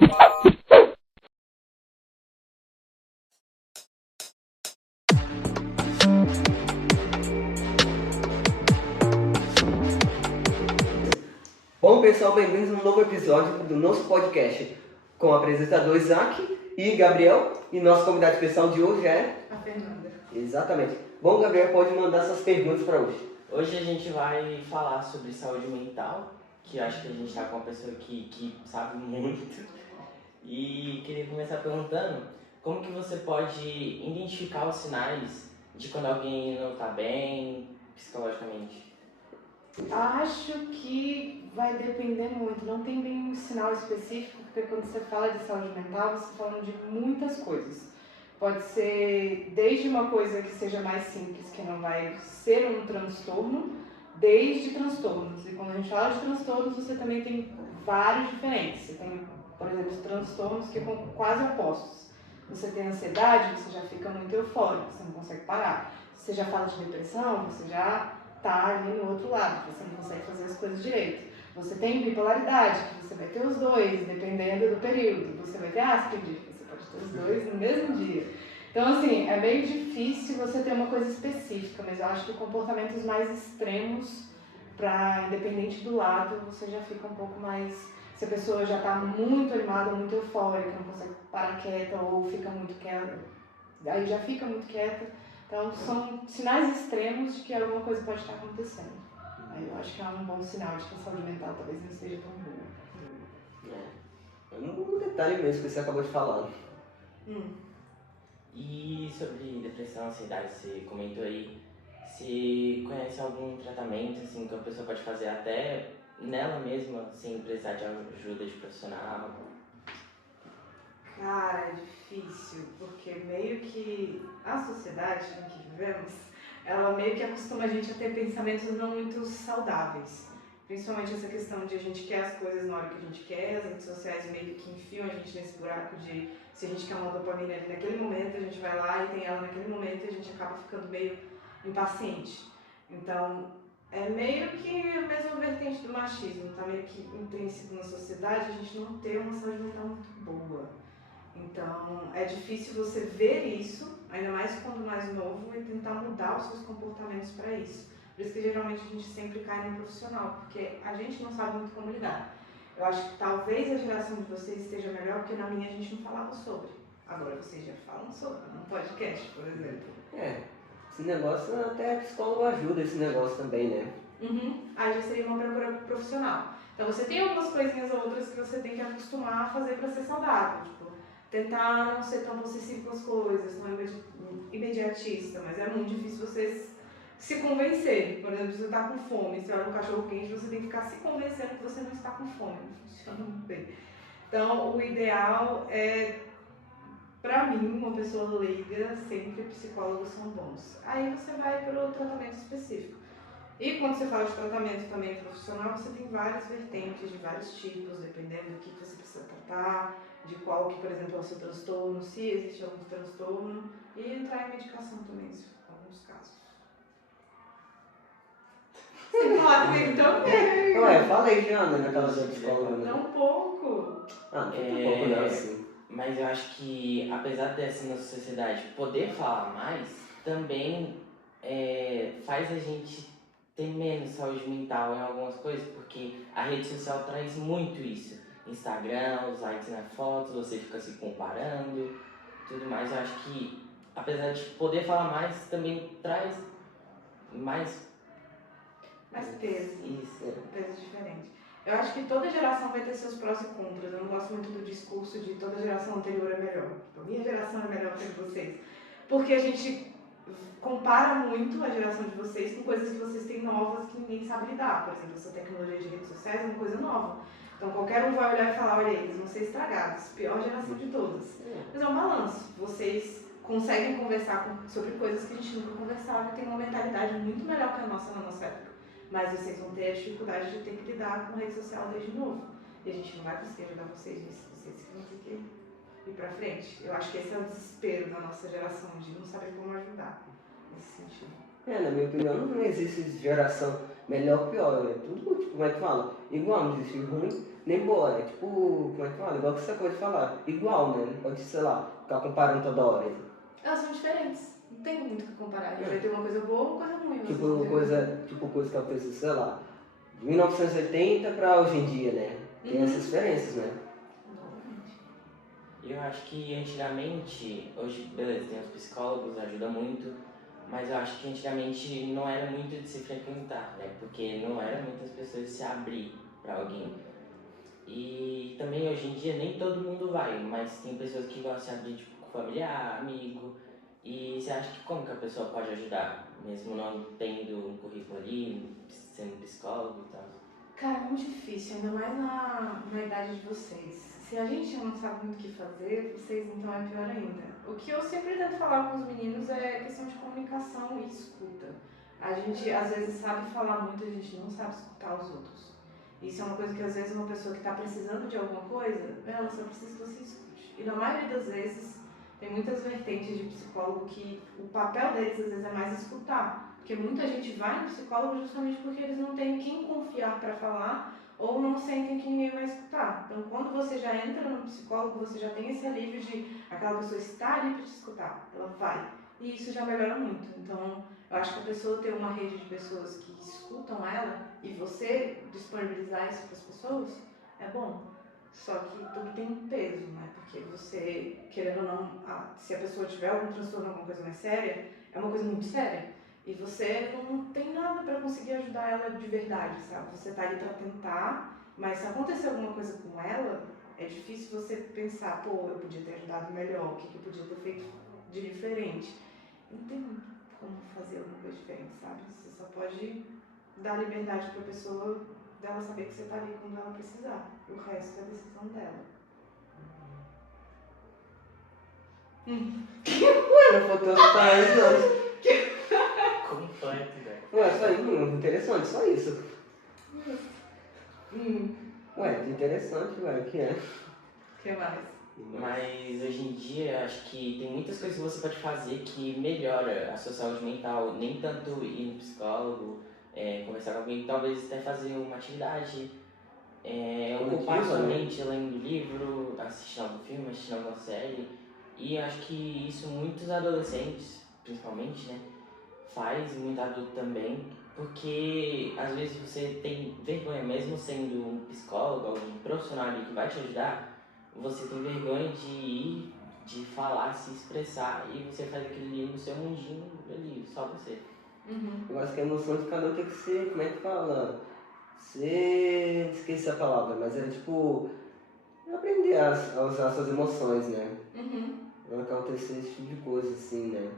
Bom, pessoal, bem-vindos a um novo episódio do nosso podcast com o apresentador Isaac e Gabriel. E nosso convidado especial de hoje é... a Fernanda. Exatamente. Bom, Gabriel, pode mandar suas perguntas para hoje. Hoje a gente vai falar sobre saúde mental, que eu acho que a gente está com uma pessoa que sabe muito. E queria começar perguntando como que você pode identificar os sinais de quando alguém não está bem psicologicamente. Acho que vai depender muito, não tem bem um sinal específico, porque quando você fala de saúde mental, você está falando de muitas coisas. Pode ser desde uma coisa que seja mais simples, que não vai ser um transtorno, desde transtornos. E quando a gente fala de transtornos, você também tem vários diferentes. Você tem, por exemplo, transtornos que são quase opostos. Você tem ansiedade, você já fica muito eufórico, você não consegue parar. Você já fala de depressão, você já tá ali no outro lado, você não consegue fazer as coisas direito. Você tem bipolaridade, que você vai ter os dois, dependendo do período. Você vai ter Asperger, que você pode ter os dois no mesmo dia. Então, assim, é meio difícil você ter uma coisa específica, mas eu acho que comportamentos mais extremos, independente do lado, você já fica um pouco mais... Se a pessoa já está muito animada, muito eufórica, não consegue parar quieta ou fica muito quieta, aí já fica muito quieta. Então, são sinais extremos de que alguma coisa pode estar acontecendo. Aí eu acho que é um bom sinal de que a saúde mental talvez não esteja tão boa. Um detalhe mesmo que você acabou de falar. E sobre depressão, ansiedade, você comentou aí, você conhece algum tratamento assim, que a pessoa pode fazer até nela mesma, sem precisar de ajuda de profissional? Cara, é difícil, porque meio que a sociedade em que vivemos, ela meio que acostuma a gente a ter pensamentos não muito saudáveis. Principalmente essa questão de a gente quer as coisas na hora que a gente quer, as redes sociais meio que enfiam a gente nesse buraco de se a gente quer uma dopamina ali naquele momento, a gente vai lá e tem ela naquele momento e a gente acaba ficando meio impaciente. Então, é meio que a mesma vertente do machismo, tá meio que intrínseco na sociedade, a gente não ter uma saúde mental muito boa. Então, é difícil você ver isso, ainda mais quando mais novo, e tentar mudar os seus comportamentos para isso. Por isso que geralmente a gente sempre cai no profissional, porque a gente não sabe muito como lidar. Eu acho que talvez a geração de vocês esteja melhor, porque na minha a gente não falava sobre. Agora vocês já falam sobre, num podcast, por exemplo. Esse negócio até psicólogo ajuda esse negócio também, né? Aí já seria uma procura profissional. Então você tem algumas coisinhas ou outras que você tem que acostumar a fazer para ser saudável. Tipo, tentar não ser tão possessivo com as coisas, não imediatista, mas é muito difícil você se convencer. Por exemplo, se você está com fome, você olha um cachorro quente, você tem que ficar se convencendo que você não está com fome. Não funciona muito bem. Então, o ideal é, pra mim, uma pessoa leiga, sempre psicólogos são bons. Aí você vai para o tratamento específico. E quando você fala de tratamento também profissional, você tem várias vertentes de vários tipos, dependendo do que você precisa tratar, de qual que, por exemplo, é o seu transtorno, se existe algum transtorno, e entrar em medicação também, em alguns casos. Você falar comigo também? Ué, fala aí já, né, naquela sua psicóloga, né? Não um pouco. Não um pouco não, assim. Mas eu acho que, apesar dessa nossa sociedade poder falar mais, também faz a gente ter menos saúde mental em algumas coisas, porque a rede social traz muito isso. Instagram, os likes nas fotos, você fica se comparando, tudo mais. Eu acho que, apesar de poder falar mais, também traz mais peso. Isso. Peso diferente. Eu acho que toda geração vai ter seus prós e contras. Eu não gosto muito do discurso de toda geração anterior é melhor. A minha geração é melhor que a de vocês. Porque a gente compara muito a geração de vocês com coisas que vocês têm novas que ninguém sabe lidar. Por exemplo, essa tecnologia de redes sociais é uma coisa nova. Então qualquer um vai olhar e falar, olha, eles vão ser estragados. Pior geração de todas. Mas é um balanço. Vocês conseguem conversar sobre coisas que a gente nunca conversava e tem uma mentalidade muito melhor que a nossa na nossa época. Mas vocês vão ter a dificuldade de ter que lidar com rede social desde novo. E a gente não vai conseguir ajudar vocês nisso. Vocês vão ter que ir pra frente. Eu acho que esse é o desespero da nossa geração, de não saber como ajudar nesse sentido. Na minha opinião, não existe geração melhor ou pior, é tudo, tipo, como é que fala? Igual, não existe ruim nem boa, é tipo, como é que fala? Igual que você acabou de falar, igual, né? Não pode, sei lá, ficar comparando toda hora. Elas são diferentes. Não tem muito o que comparar. A gente vai ter uma coisa boa ou uma coisa ruim. vocês Tipo, vão ter coisa que eu penso, sei lá, de 1980 pra hoje em dia, né? Tem essas diferenças, né? Novamente. Eu acho que antigamente, hoje, beleza, tem os psicólogos, ajuda muito, mas eu acho que antigamente não era muito de se frequentar, né? Porque não era muitas pessoas se abrir para alguém. E também hoje em dia nem todo mundo vai, mas tem pessoas que gostam de se abrir tipo, com familiar, amigo. E você acha que como que a pessoa pode ajudar, mesmo não tendo um currículo ali, sendo psicólogo e tal? Cara, é muito difícil, ainda mais na idade de vocês. Se a gente não sabe muito o que fazer, vocês então é pior ainda. O que eu sempre tento falar com os meninos é questão de comunicação e escuta. A gente às vezes sabe falar muito, a gente não sabe escutar os outros. Isso é uma coisa que às vezes uma pessoa que está precisando de alguma coisa, ela só precisa que você escute. E na maioria das vezes, tem muitas vertentes de psicólogo que o papel deles às vezes é mais escutar. Porque muita gente vai no psicólogo justamente porque eles não têm quem confiar para falar ou não sentem que ninguém vai escutar. Então, quando você já entra no psicólogo, você já tem esse alívio de aquela pessoa estar ali para te escutar. Ela vai. E isso já melhora muito. Então, eu acho que a pessoa ter uma rede de pessoas que escutam ela e você disponibilizar isso para as pessoas é bom. Só que tudo tem um peso, né? Porque você, querendo ou não, se a pessoa tiver algum transtorno, alguma coisa mais séria, é uma coisa muito séria. E você não tem nada para conseguir ajudar ela de verdade, sabe? Você tá ali para tentar, mas se acontecer alguma coisa com ela, é difícil você pensar, pô, eu podia ter ajudado melhor, o que eu podia ter feito de diferente. Não tem muito como fazer alguma coisa diferente, sabe? Você só pode dar liberdade para a pessoa dela saber que você tá ali quando ela precisar. O resto é decisão dela. Ué, não faltou você tá analisando. Completo, velho. Ué, só isso, interessante, só isso. Hum. Ué, que interessante, ué, o que é? O que mais? Mas hoje em dia, acho que tem muitas coisas que você pode fazer que melhora a sua saúde mental. Nem tanto ir no psicólogo, conversar com alguém, talvez até fazer uma atividade, ocupar sua mente lendo livro, assistindo algum filme, assistindo alguma série. E acho que isso muitos adolescentes, principalmente, né, faz, muito adulto também, porque às vezes você tem vergonha, mesmo sendo um psicólogo, algum profissional ali que vai te ajudar, você tem vergonha de ir, de falar, se expressar, e você faz aquilo ali no seu mundinho ali, só você. Eu acho que a emoção de cada um tem que ser, como é que fala? Você esqueci a palavra, mas é tipo aprender a usar suas emoções, né? Não acontecer esse tipo de coisa assim, né?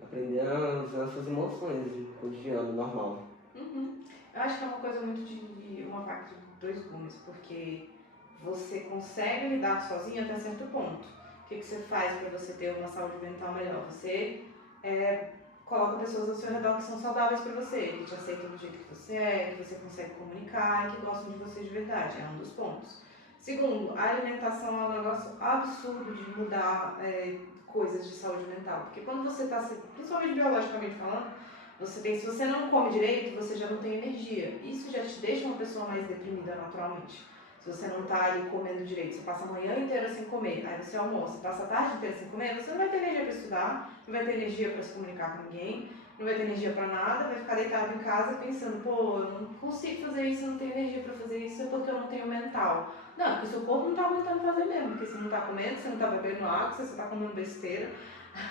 Aprender a usar suas emoções de cotidiano normal. Eu acho que é uma coisa muito de uma faca de dois gumes, porque você consegue lidar sozinho até certo ponto. O que você faz para você ter uma saúde mental melhor? Você coloca pessoas ao seu redor que são saudáveis para você, que te aceitam do jeito que você é, que você consegue comunicar e que gostam de você de verdade. É um dos pontos. Segundo, a alimentação é um negócio absurdo de mudar coisas de saúde mental. Porque quando você está, principalmente biologicamente falando, se você não come direito, você já não tem energia. Isso já te deixa uma pessoa mais deprimida naturalmente. Se você não está ali comendo direito, você passa a manhã inteira sem comer, aí você almoça, passa a tarde inteira sem comer, você não vai ter energia para estudar, não vai ter energia para se comunicar com ninguém, não vai ter energia para nada, vai ficar deitado em casa pensando, pô, eu não consigo fazer isso, eu não tenho energia para fazer isso, é porque eu não tenho mental. Não, porque o seu corpo não está aguentando fazer mesmo, porque você não está comendo, você não está bebendo água, você está comendo besteira,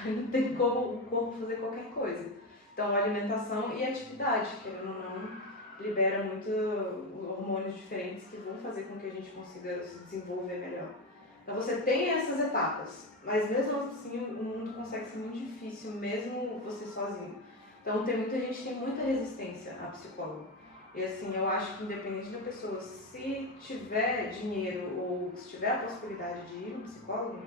não tem como o corpo fazer qualquer coisa. Então, alimentação e atividade, querendo ou não, libera muito hormônios diferentes que vão fazer com que a gente consiga se desenvolver melhor. Então, você tem essas etapas, mas mesmo assim o mundo consegue ser muito difícil, mesmo você sozinho. Então, tem muita gente que tem muita resistência a psicólogo. E assim, eu acho que independente da pessoa, se tiver dinheiro ou se tiver a possibilidade de ir no psicólogo,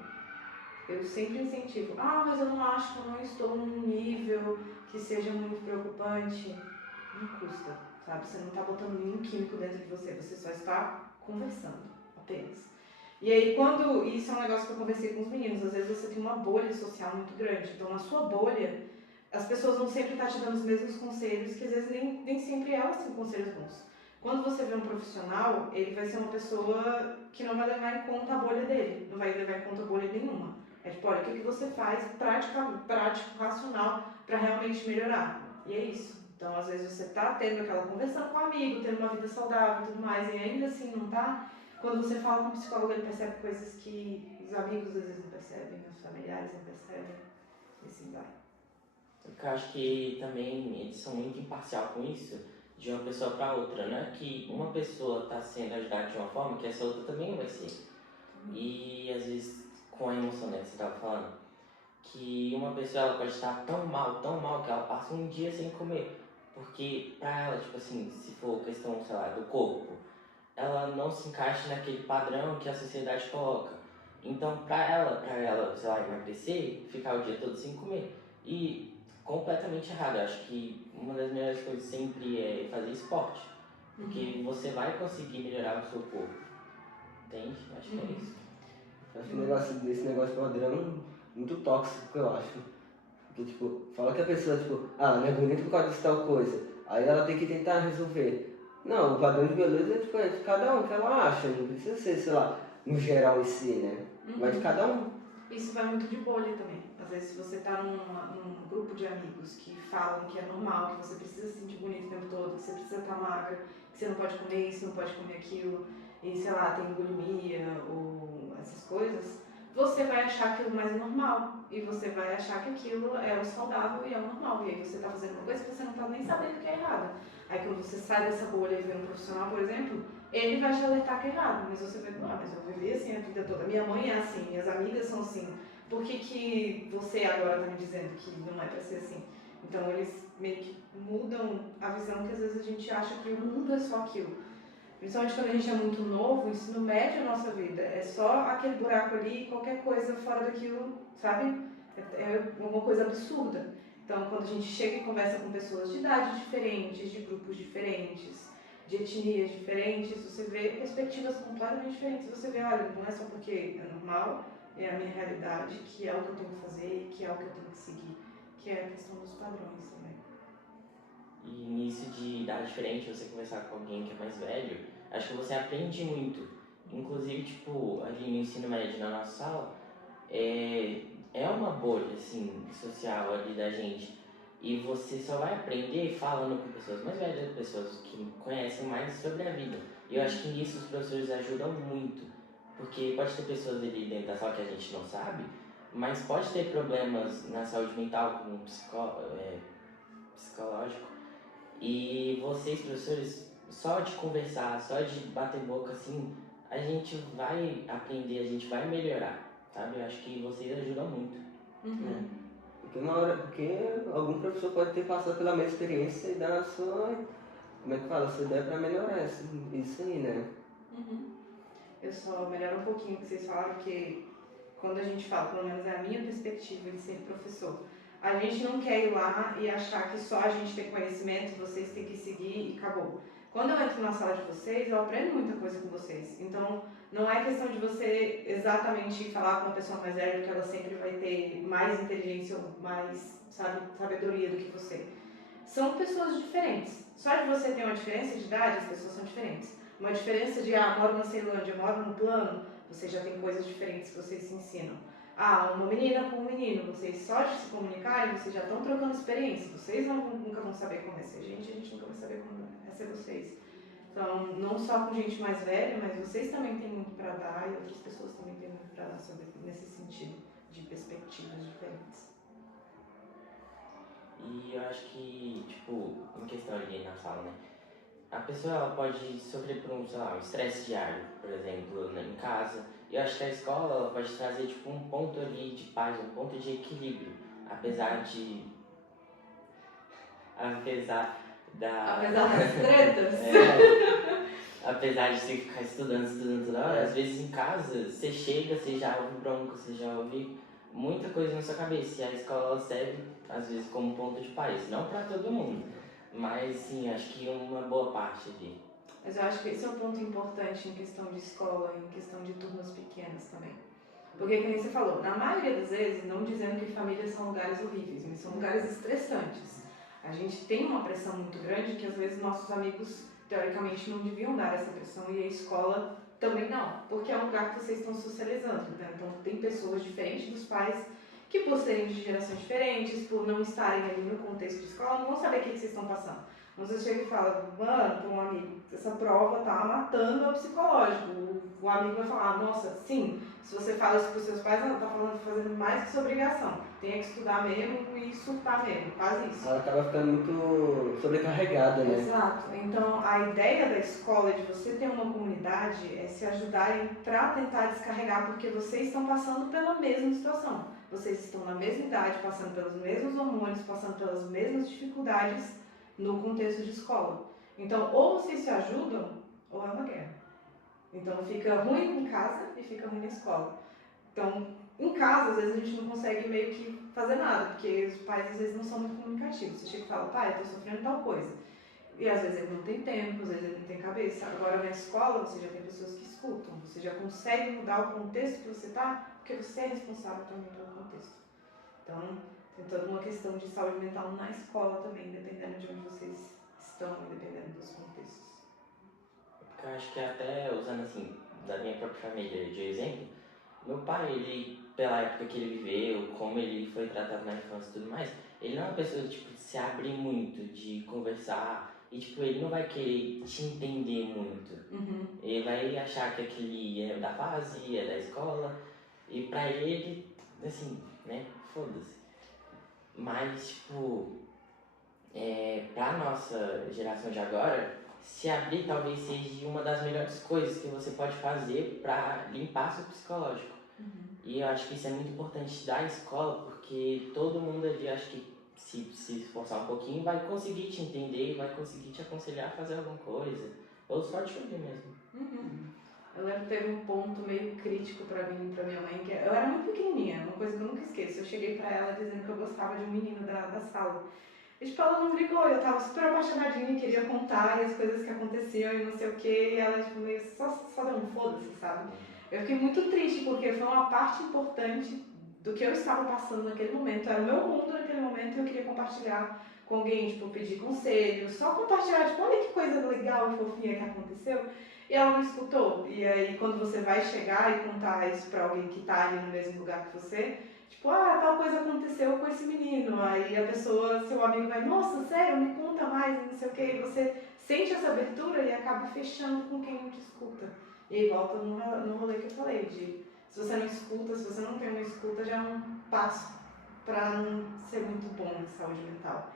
eu sempre incentivo. Ah, mas eu não acho que eu não estou num nível que seja muito preocupante. Não custa, sabe? Você não está botando nenhum químico dentro de você, você só está conversando, apenas. E aí, isso é um negócio que eu conversei com os meninos, às vezes você tem uma bolha social muito grande. Então, na sua bolha, as pessoas vão sempre estar te dando os mesmos conselhos, que às vezes nem sempre elas têm conselhos bons. Quando você vê um profissional, ele vai ser uma pessoa que não vai levar em conta a bolha dele, não vai levar em conta bolha nenhuma. É tipo, olha, o que você faz prático, racional, para realmente melhorar. E é isso. Então, às vezes você tá tendo aquela conversa com um amigo, tendo uma vida saudável e tudo mais, e ainda assim não tá. Quando você fala com o psicólogo, ele percebe coisas que os amigos às vezes não percebem, os familiares não percebem, e assim vai. Eu acho que também eles são muito imparcial com isso, de uma pessoa para outra, né? Que uma pessoa está sendo ajudada de uma forma que essa outra também vai ser. E às vezes com a emoção, né, que você estava falando, que uma pessoa ela pode estar tão mal, que ela passa um dia sem comer. Porque pra ela, tipo assim, se for questão, sei lá, do corpo, ela não se encaixa naquele padrão que a sociedade coloca. Então, pra ela, sei lá, emagrecer, ficar o dia todo sem comer. E completamente errado. Eu acho que uma das melhores coisas sempre é fazer esporte. Porque você vai conseguir melhorar o seu corpo. Entende? Acho que é isso. Acho que esse negócio padrão muito tóxico, eu acho. Porque, tipo, fala que a pessoa, tipo, não é bonita por causa de tal coisa. Aí ela tem que tentar resolver. Não, o padrão de beleza tipo, é de cada um, que ela acha. Não precisa ser, sei lá, no geral em si, né? Mas de cada um. Isso vai muito de bolha também. Às vezes, se você tá num grupo de amigos que falam que é normal, que você precisa se sentir bonito o tempo todo, que você precisa estar magra, que você não pode comer isso, não pode comer aquilo, e sei lá, tem bulimia ou essas coisas, você vai achar aquilo mais normal. E você vai achar que aquilo é o saudável e é o normal. E aí você tá fazendo uma coisa que você não tá nem sabendo que é errada. Aí quando você sai dessa bolha e vê um profissional, por exemplo, ele vai te alertar que é errado, mas você vai falar, mas eu vivi assim a vida toda, minha mãe é assim, minhas amigas são assim, por que você agora está me dizendo que não é para ser assim? Então eles meio que mudam a visão que às vezes a gente acha que o mundo é só aquilo. Principalmente quando a gente é muito novo, o ensino médio é a nossa vida, é só aquele buraco ali, qualquer coisa fora daquilo, sabe? É uma coisa absurda. Então quando a gente chega e conversa com pessoas de idade diferentes, de grupos diferentes, de etnias diferentes, você vê perspectivas completamente diferentes. Você vê, olha, não é só porque é normal, é a minha realidade, que é o que eu tenho que fazer, que é o que eu tenho que seguir, que é a questão dos padrões também. E nisso de idade diferente, você conversar com alguém que é mais velho, acho que você aprende muito. Inclusive, tipo, ali no ensino médio, na nossa sala, é uma bolha, assim, social ali da gente. E você só vai aprender falando com pessoas mais velhas, pessoas que conhecem mais sobre a vida. E eu acho que nisso os professores ajudam muito. Porque pode ter pessoas ali dentro da sala que a gente não sabe, mas pode ter problemas na saúde mental, como psicológico. E vocês, professores, só de conversar, só de bater boca, assim, a gente vai aprender, a gente vai melhorar, sabe? Eu acho que vocês ajudam muito. Porque algum professor pode ter passado pela mesma experiência e dar a sua, como é que fala, a sua ideia para melhorar isso aí, né? Eu só melhoro um pouquinho o que vocês falaram, porque quando a gente fala, pelo menos é a minha perspectiva de ser professor, a gente não quer ir lá e achar que só a gente tem conhecimento, vocês têm que seguir e acabou. Quando eu entro na sala de vocês, eu aprendo muita coisa com vocês. Então, não é questão de você exatamente falar com uma pessoa mais velha, porque ela sempre vai ter mais inteligência ou mais sabedoria do que você. São pessoas diferentes. Só de você ter uma diferença de idade, as pessoas são diferentes. Uma diferença de, moro na Ceilândia, moro no plano, vocês já têm coisas diferentes que vocês se ensinam. Uma menina com um menino, vocês só de se comunicarem, vocês já estão trocando experiência. Vocês nunca vão saber como é ser a gente nunca vai saber como é ser vocês. Então, não só com gente mais velha, mas vocês também têm muito para dar e outras pessoas também têm muito para dar nesse sentido de perspectivas diferentes. E eu acho que, tipo, em questão ali na sala, né? A pessoa ela pode sofrer por um estresse diário, por exemplo, em casa. E eu acho que a escola ela pode trazer tipo, um ponto ali de paz, um ponto de equilíbrio. Apesar das tretas. Apesar de você ficar estudando toda hora, às vezes em casa você chega, você já ouve bronca, você já ouve muita coisa na sua cabeça. E a escola serve, às vezes, como ponto de paz. Não para todo mundo, mas sim, acho que uma boa parte ali. Mas eu acho que esse é um ponto importante em questão de escola, em questão de turmas pequenas também. Porque, como você falou, na maioria das vezes, não dizendo que famílias são lugares horríveis, mas são lugares estressantes. A gente tem uma pressão muito grande que às vezes nossos amigos, teoricamente, não deviam dar essa pressão e a escola também não, porque é um lugar que vocês estão socializando, né? Então tem pessoas diferentes dos pais que, por serem de gerações diferentes, por não estarem ali no contexto de escola, não vão saber o que vocês estão passando. Então você chega e fala, mano, para um amigo, essa prova tá matando o psicológico. O amigo vai falar, nossa, sim, se você fala isso para os seus pais, não, tá fazendo mais que sua obrigação. Tem que estudar mesmo e surtar mesmo, faz isso. Ela acaba ficando muito sobrecarregada, né? Exato. Então, a ideia da escola, de você ter uma comunidade, é se ajudarem para tentar descarregar, porque vocês estão passando pela mesma situação. Vocês estão na mesma idade, passando pelos mesmos hormônios, passando pelas mesmas dificuldades no contexto de escola. Então, ou vocês se ajudam, ou é uma guerra. Então, fica ruim em casa e fica ruim na escola. Então, em casa, às vezes a gente não consegue meio que fazer nada, porque os pais às vezes não são muito comunicativos. Você chega e fala, pai, eu tô sofrendo tal coisa. E às vezes ele não tem tempo, às vezes ele não tem cabeça. Agora na escola você já tem pessoas que escutam, você já consegue mudar o contexto que você tá, porque você é responsável também pelo contexto. Então, tem toda uma questão de saúde mental na escola também, dependendo de onde vocês estão e dependendo dos contextos. Eu acho que até usando assim, da minha própria família de exemplo, meu pai, ele, pela época que ele viveu, como ele foi tratado na infância e tudo mais, ele não é uma pessoa, tipo, de se abrir muito, de conversar, e, tipo, ele não vai querer te entender muito. Uhum. Ele vai achar que aquele é da fase, é da escola, e pra ele, assim, né, foda-se. Mas, tipo, pra nossa geração de agora, se abrir talvez seja uma das melhores coisas que você pode fazer pra limpar seu psicológico. E eu acho que isso é muito importante da escola, porque todo mundo ali, acho que se esforçar um pouquinho, vai conseguir te entender, vai conseguir te aconselhar a fazer alguma coisa, ou só te ouvir mesmo. Eu lembro que teve um ponto meio crítico pra mim e pra minha mãe, que eu era muito pequenininha, uma coisa que eu nunca esqueço. Eu cheguei pra ela dizendo que eu gostava de um menino da sala. E tipo, ela não ligou, eu tava super apaixonadinha, queria contar e as coisas que aconteciam e não sei o que, e ela tipo, meio só deu um foda-se, sabe? Eu fiquei muito triste porque foi uma parte importante do que eu estava passando naquele momento, era o meu mundo naquele momento e eu queria compartilhar com alguém, tipo, pedir conselho, só compartilhar, tipo, olha que coisa legal e fofinha que aconteceu. E ela não escutou. E aí, quando você vai chegar e contar isso pra alguém que tá ali no mesmo lugar que você, tipo, tal coisa aconteceu com esse menino. Aí a pessoa, seu amigo vai, nossa, sério, me conta mais, não sei o que. E você sente essa abertura e acaba fechando com quem não te escuta. E aí volta no rolê que eu falei, de se você não escuta, se você não tem uma escuta, já é um passo pra não ser muito bom em saúde mental.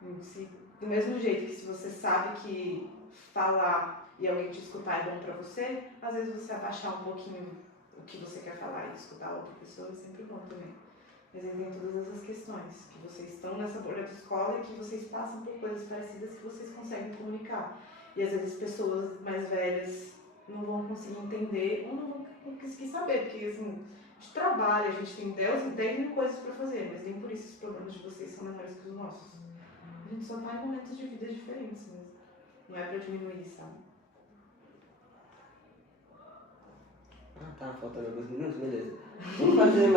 Do mesmo jeito que se você sabe que falar e alguém te escutar é bom pra você, às vezes você abaixar um pouquinho o que você quer falar e escutar a outra pessoa é sempre bom também. Mas aí tem todas essas questões, que vocês estão nessa bolha de escola e que vocês passam por coisas parecidas que vocês conseguem comunicar. E às vezes pessoas mais velhas não vão conseguir entender ou não vão conseguir saber, porque assim, a gente trabalha, a gente tem 10 mil coisas pra fazer, mas nem por isso os problemas de vocês são menores que os nossos. A gente só tá em momentos de vida diferentes mesmo. Não é pra diminuir, sabe? Tá, faltando alguns minutos, beleza. Vamos fazer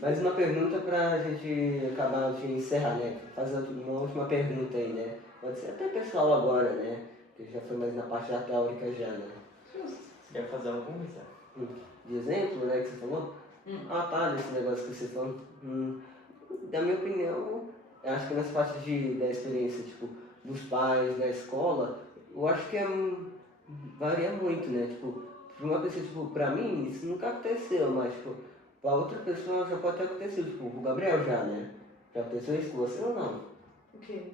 mais uma pergunta pra gente acabar de encerrar, né? Fazer uma última pergunta aí, né? Pode ser até pessoal agora, né? Que já foi mais na parte da teórica já, né? Você quer fazer alguma coisa? De exemplo, né, que você falou? Tá, desse negócio que você falou. Da minha opinião, eu acho que nessa parte da experiência, tipo, dos pais, da escola, eu acho que varia muito, né? Tipo, pra uma pessoa, tipo, pra mim, isso nunca aconteceu, mas, tipo, pra outra pessoa já pode ter acontecido, tipo, o Gabriel já, né? Já aconteceu isso com você ou não? O quê?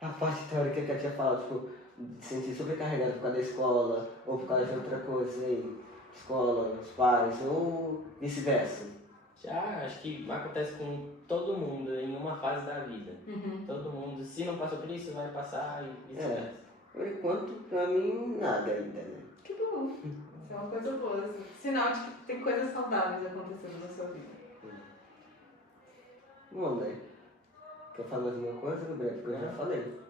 A parte teórica que eu tinha falado, tipo, de se sentir sobrecarregado por causa da escola, ou por causa de outra coisa, aí, escola, os pais, ou vice-versa. Já, acho que acontece com todo mundo em uma fase da vida. Todo mundo, se não passou por isso, vai passar e vice-versa. Por enquanto, pra mim, nada ainda, né? Que bom. Isso é uma coisa boa. Sinal de que tem coisas saudáveis acontecendo na sua vida. Bom, né? Quer falar mais alguma coisa, Gabriel? Porque eu já falei.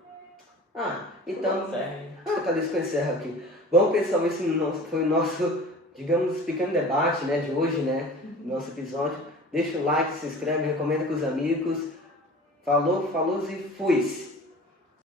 Então... então isso que eu encerro aqui. Bom, pessoal, esse foi o nosso digamos, pequeno debate, né, de hoje, né, nosso episódio. Deixa o like, se inscreve, recomenda com os amigos. Falou e fui!